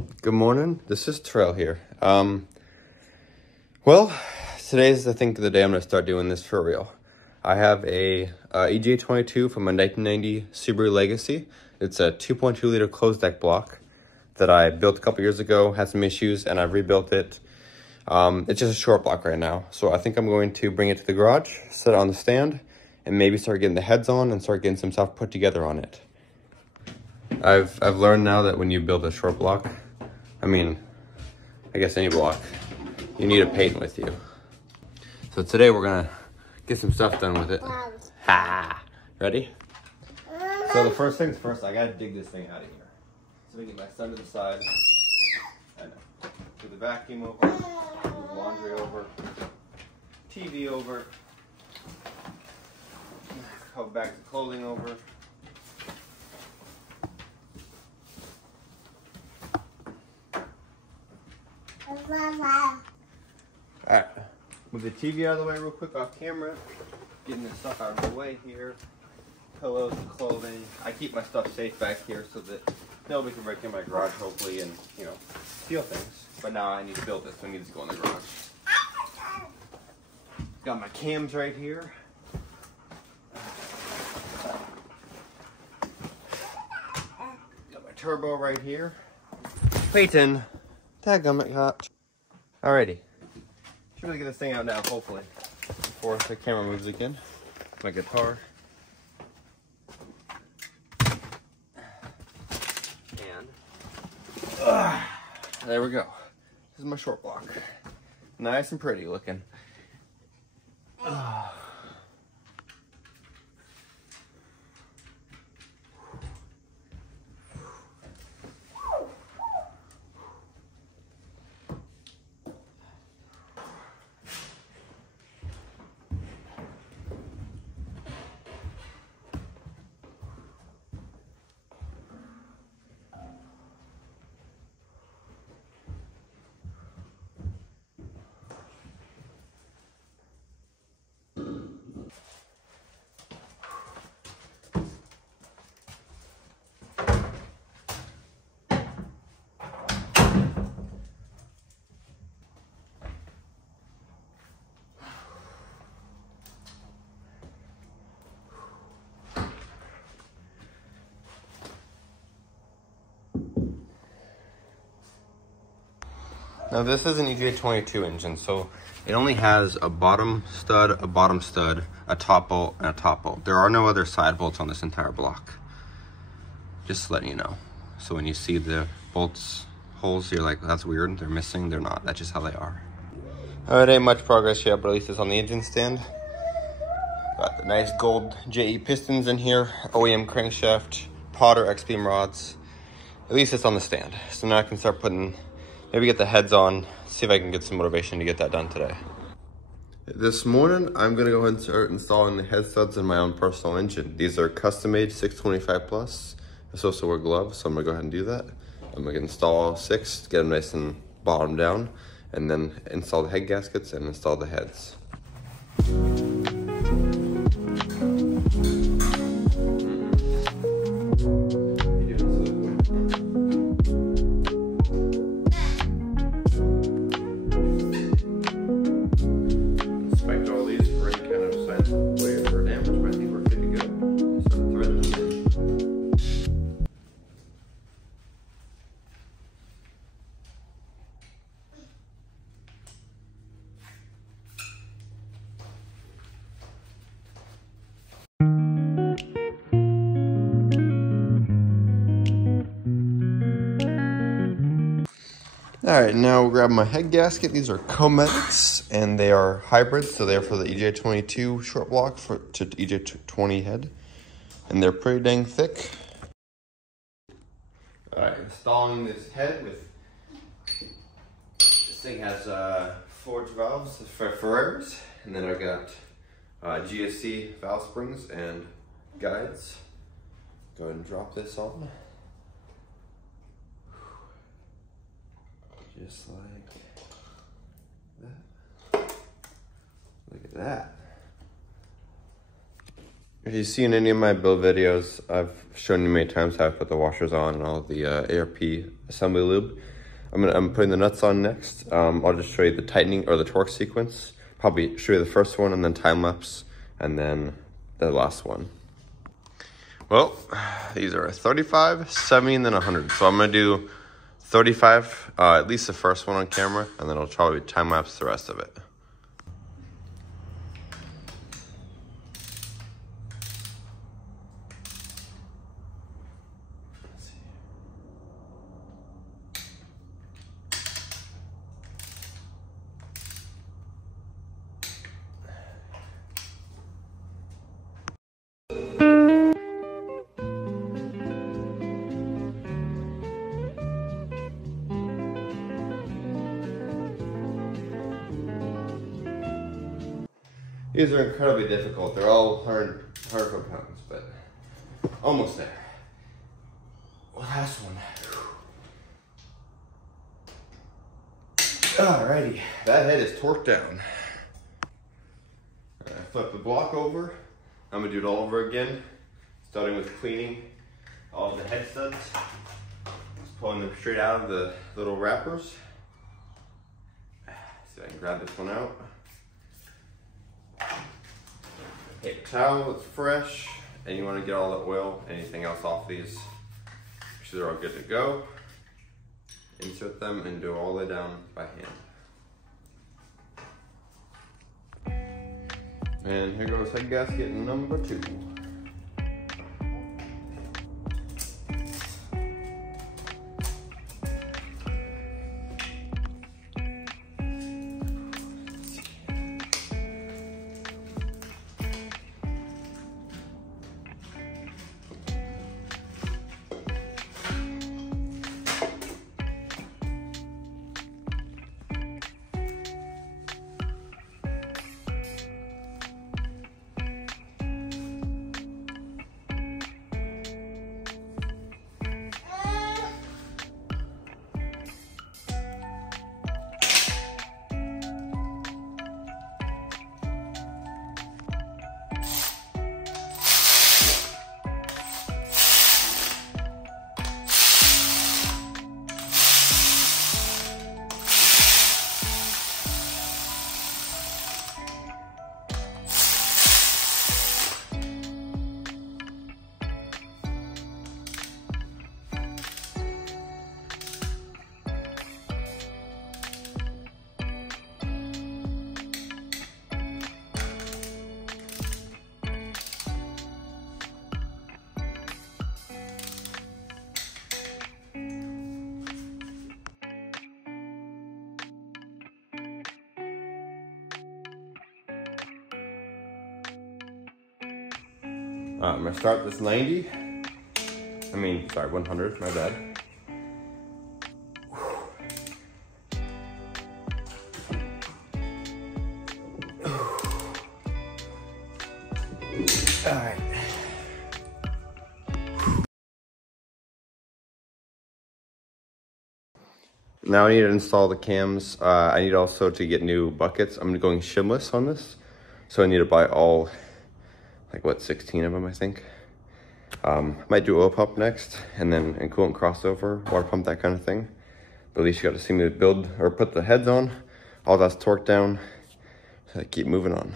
Good morning. This is Terrell here. Well, today's I think the day I'm gonna start doing this for real. I have a EJ22 from a 1990 Subaru Legacy. It's a 2.2 liter closed deck block that I built a couple years ago. Had some issues and I rebuilt it. It's just a short block right now, so I think I'm going to bring it to the garage, set it on the stand, and maybe start getting the heads on and start getting some stuff put together on it. I've learned now that when you build a short block, I mean, I guess any block, you need a paint with you. So today we're gonna get some stuff done with it. Ha! Ready? So the first things first, I gotta dig this thing out of here. So we get my son to the side. I know. Put the vacuum over, move laundry over, TV over, a couple bags of clothing over. Alright, move the TV out of the way real quick off camera. Getting this stuff out of the way here. Pillows and clothing. I keep my stuff safe back here so that nobody can break in my garage hopefully and, you know, steal things. But now I need to build this, so it needs to go in the garage. Got my cams right here. Got my turbo right here. Peyton. Dadgummit got. Alrighty. Should really get this thing out now, hopefully. Before the camera moves again. My guitar. And there we go. This is my short block. Nice and pretty looking. Now this is an EJ22 engine, so it only has a bottom stud, a top bolt, and a top bolt. There are no other side bolts on this entire block. Just letting you know. So when you see the bolts holes, you're like, that's weird, they're missing. They're not, that's just how they are. It ain't much progress yet, but at least it's on the engine stand. Got the nice gold JE pistons in here, OEM crankshaft, Pauter X-beam rods. At least it's on the stand. So now I can start putting, maybe get the heads on, see if I can get some motivation to get that done today. This morning, I'm gonna go ahead and start installing the head studs in my own personal engine. These are custom made 625 plus. I'm supposed to wear gloves, so I'm gonna go ahead and do that. I'm gonna install all 6, get them nice and bottom down, and then install the head gaskets and install the heads. All right, now we'll grab my head gasket. These are Cometics, and they are hybrids, so they're for the EJ22 short block to EJ20 head, and they're pretty dang thick. All right, installing this head with, this thing has forged valves for Ferreras, and then I got GSC valve springs and guides. Go ahead and drop this on. Just like that. Look at that. If you see in any of my build videos, I've shown you many times how I put the washers on and all the Whp assembly lube. I'm putting the nuts on next. I'll just show you the tightening or the torque sequence. Probably show you the first one and then time lapse and then the last one. Well, these are 35, 70, and then 100. So I'm gonna do 35, at least the first one on camera, and then I'll probably time lapse the rest of it. These are incredibly difficult. They're all 100 pounds, but almost there. Last one. Alrighty, that head is torqued down. Flip the block over. I'm gonna do it all over again, starting with cleaning all the head studs. Just pulling them straight out of the little wrappers. So I can grab this one out. Paper towel that's fresh, and you want to get all the oil, anything else off these. Make sure they're all good to go. Insert them and do it all the way down by hand. And here goes head gasket number 2. I'm gonna start this 100, my bad. All right. Now I need to install the cams. I need also to get new buckets. I'm going shimless on this. So I need to buy all, 16 of them, I think. Might do oil pump next, and then coolant crossover, water pump, that kind of thing. But at least you got to see me build or put the heads on. All that's torqued down. So I keep moving on.